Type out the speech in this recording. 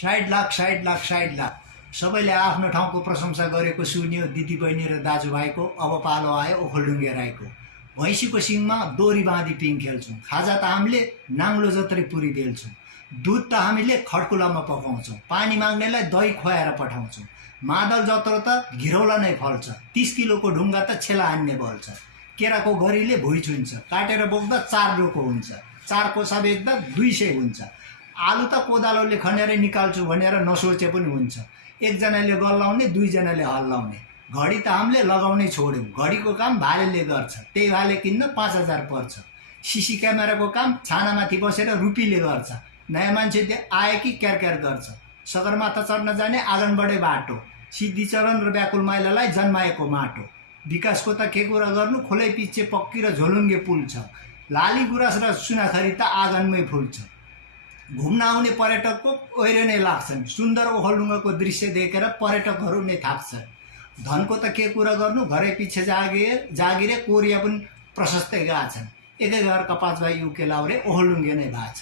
60 लाख 60 लाख सबैले आफ्नो ठाउँको प्रशंसा गरेको सुन्यो दिदीबहिनी र दाजुभाइको। अब पालो आयो ओखलढुङ्गे राईको। भैँसीको सिङमा डोरी बाँधी पिङ खेल्छौँ। खाजा त हामीले नाङ्लो जत्रै पुरी बेल्छौँ। दुध त हामीले खड्कुलामा पकाउँछौँ। पानी माग्नेलाई दही खुवाएर पठाउँछौँ। मादल जत्रो त घिरौला नै फल्छ। 30 किलोको ढुङ्गा त छेला हान्ने बल्छ। केराको गरीले भुइँ छुन्छ। काटेर बोक्दा 4 डोको हुन्छ। 4 कोसा बेच्दा 200 हुन्छ। आलु त कोदालोले खनेर निकाल्छु भनेर नसोचे पनि हुन्छ। एकजनाले गल्लाउने, 2 जनाले हल्लाउने। घडी त हामीले लगाउनै छोड्यौँ। घडीको काम भालेले गर्छ। त्यही भाले किन्न 5000 पर्छ। सिसी क्यामेराको काम छानामाथि बसेर रुपीले गर्छ। नयाँ मान्छे आए कि क्यार गर्छ। सगरमाथा चढ्न जाने आँगनबाटै बाटो। सिद्धिचरण र व्याकुल माइलालाई जन्माएको माटो। विकासको त के कुरा गर्नु, खोलै पिच्छे पक्की र झोलुङ्गे पुल छ। लाली गुराँस र सुनाखरी त आँगनमै फुल्छ। घुम्न आउने पर्यटकको ओहिरो नै लाग्छन्। सुन्दर ओखलढुङ्गाको दृश्य देखेर पर्यटकहरू नै थाक्छन्। धनको त के कुरा गर्नु, घरै पछि जागिरे कोरिया पनि प्रशस्तै गएछन्। एकै घर कपास भाइ युके लाउरे ओखलढुङ्गे नै भएको छ।